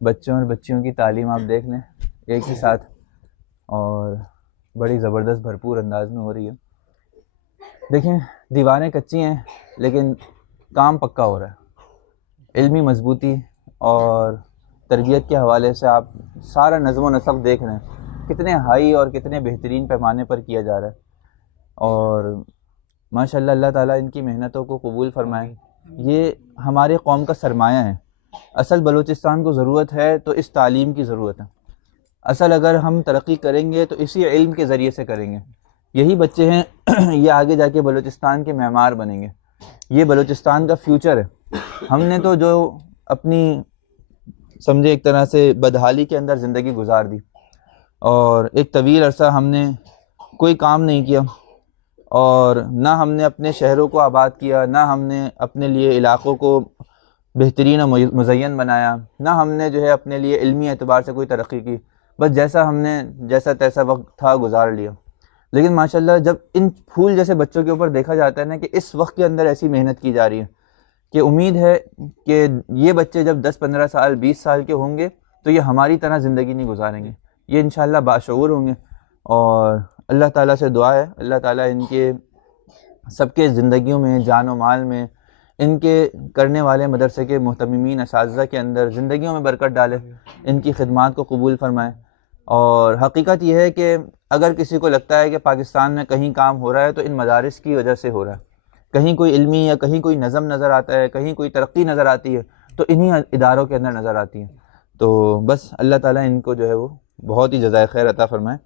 بچوں اور بچیوں کی تعلیم آپ دیکھ لیں ایک ہی ساتھ، اور بڑی زبردست بھرپور انداز میں ہو رہی ہے۔ دیکھیں دیواریں کچی ہیں لیکن کام پکا ہو رہا ہے۔ علمی مضبوطی اور تربیت کے حوالے سے آپ سارا نظم و نسق دیکھ رہے ہیں کتنے ہائی اور کتنے بہترین پیمانے پر کیا جا رہا ہے، اور ماشاء اللہ اللہ تعالیٰ ان کی محنتوں کو قبول فرمائے۔ یہ ہمارے قوم کا سرمایہ ہے۔ اصل بلوچستان کو ضرورت ہے تو اس تعلیم کی ضرورت ہے۔ اصل اگر ہم ترقی کریں گے تو اسی علم کے ذریعے سے کریں گے۔ یہی بچے ہیں یہ آگے جا کے بلوچستان کے معمار بنیں گے، یہ بلوچستان کا فیوچر ہے۔ ہم نے تو جو اپنی سمجھے ایک طرح سے بدحالی کے اندر زندگی گزار دی، اور ایک طویل عرصہ ہم نے کوئی کام نہیں کیا، اور نہ ہم نے اپنے شہروں کو آباد کیا، نہ ہم نے اپنے لیے علاقوں کو بہترین اور مزین بنایا، نہ ہم نے جو ہے اپنے لیے علمی اعتبار سے کوئی ترقی کی، بس جیسا ہم نے جیسا تیسا وقت تھا گزار لیا۔ لیکن ماشاءاللہ جب ان پھول جیسے بچوں کے اوپر دیکھا جاتا ہے نا کہ اس وقت کے اندر ایسی محنت کی جا رہی ہے کہ امید ہے کہ یہ بچے جب 10 15 سال 20 سال کے ہوں گے تو یہ ہماری طرح زندگی نہیں گزاریں گے، یہ انشاءاللہ باشعور ہوں گے۔ اور اللہ تعالیٰ سے دعا ہے اللہ تعالیٰ ان کے سب کے زندگیوں میں، جان و مال میں، ان کے کرنے والے مدرسے کے محتممین اساتذہ کے اندر زندگیوں میں برکت ڈالے، ان کی خدمات کو قبول فرمائے۔ اور حقیقت یہ ہے کہ اگر کسی کو لگتا ہے کہ پاکستان میں کہیں کام ہو رہا ہے تو ان مدارس کی وجہ سے ہو رہا ہے، کہیں کوئی علمی یا کہیں کوئی نظم نظر آتا ہے، کہیں کوئی ترقی نظر آتی ہے تو انہی اداروں کے اندر نظر آتی ہے۔ تو بس اللہ تعالیٰ ان کو جو ہے وہ بہت ہی جزائے خیر عطا فرمائے۔